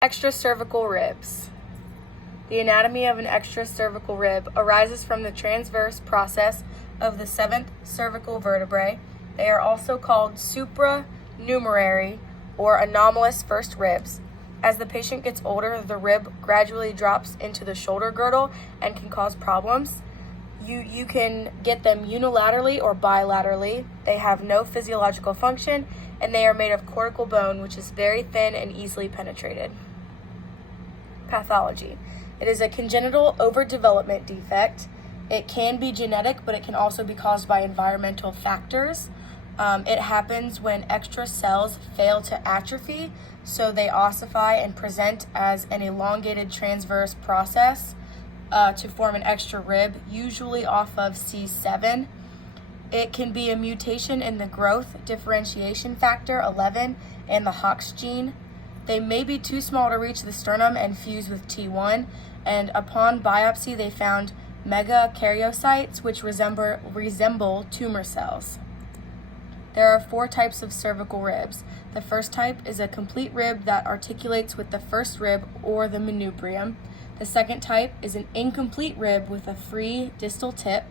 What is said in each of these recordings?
Extracervical ribs. The anatomy of an extracervical rib arises from the transverse process of the seventh cervical vertebrae. They are also called supranumerary or anomalous first ribs. As the patient gets older, the rib gradually drops into the shoulder girdle and can cause problems. You can get them unilaterally or bilaterally. They have no physiological function, and they are made of cortical bone, which is very thin and easily penetrated. Pathology. It is a congenital overdevelopment defect. It can be genetic, but it can also be caused by environmental factors. It happens when extra cells fail to atrophy, so they ossify and present as an elongated transverse process to form an extra rib, usually off of C7. It can be a mutation in the growth differentiation factor 11 and the Hox gene. They may be too small to reach the sternum and fuse with T1, and upon biopsy they found megakaryocytes which resemble tumor cells. There are 4 types of cervical ribs. The first type is a complete rib that articulates with the first rib or the manubrium. The second type is an incomplete rib with a free distal tip.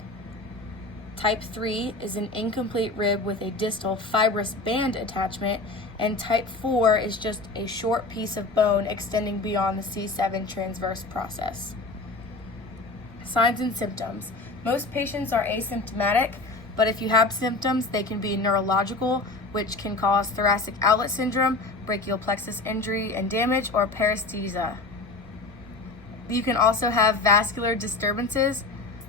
Type 3 is an incomplete rib with a distal fibrous band attachment, and type 4 is just a short piece of bone extending beyond the C7 transverse process. Signs and symptoms. Most patients are asymptomatic, but if you have symptoms, they can be neurological, which can cause thoracic outlet syndrome, brachial plexus injury and damage, or paresthesia. You can also have vascular disturbances,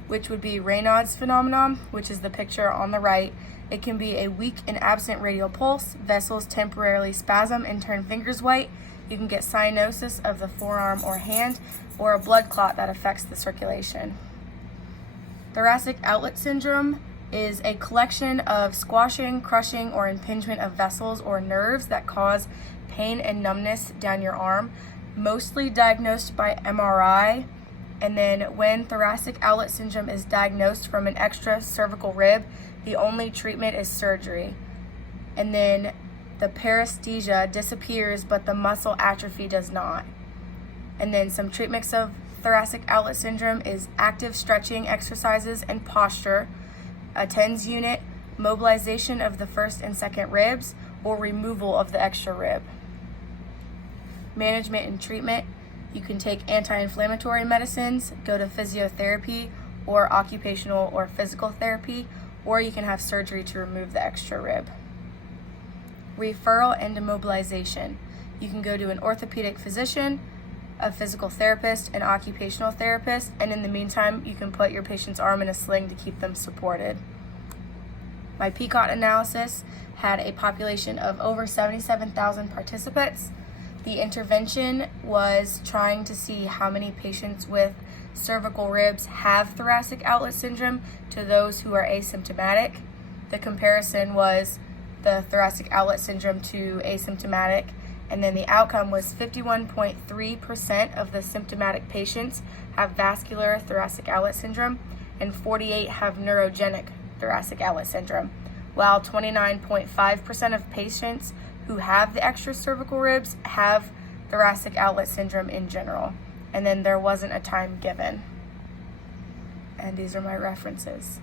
which would be Raynaud's phenomenon, which is the picture on the right. It can be a weak and absent radial pulse, vessels temporarily spasm and turn fingers white. You can get cyanosis of the forearm or hand, or a blood clot that affects the circulation. Thoracic outlet syndrome is a collection of squashing, crushing, or impingement of vessels or nerves that cause pain and numbness down your arm, mostly diagnosed by MRI. And then when thoracic outlet syndrome is diagnosed from an extracervical rib, the only treatment is surgery. And then the paresthesia disappears, but the muscle atrophy does not. And then some treatments of thoracic outlet syndrome is active stretching exercises and posture, a TENS unit, mobilization of the first and second ribs, or removal of the extra rib. Management and treatment. You can take anti-inflammatory medicines, go to physiotherapy or occupational or physical therapy, or you can have surgery to remove the extra rib. Referral and immobilization. You can go to an orthopedic physician, a physical therapist, an occupational therapist, and in the meantime, you can put your patient's arm in a sling to keep them supported. My PICOT analysis had a population of over 77,000 participants. The intervention was trying to see how many patients with cervical ribs have thoracic outlet syndrome to those who are asymptomatic. The comparison was the thoracic outlet syndrome to asymptomatic, and then the outcome was 51.3% of the symptomatic patients have vascular thoracic outlet syndrome, and 48 have neurogenic thoracic outlet syndrome, while 29.5% of patients who have the extracervical ribs have thoracic outlet syndrome in general. And then there wasn't a time given. And these are my references.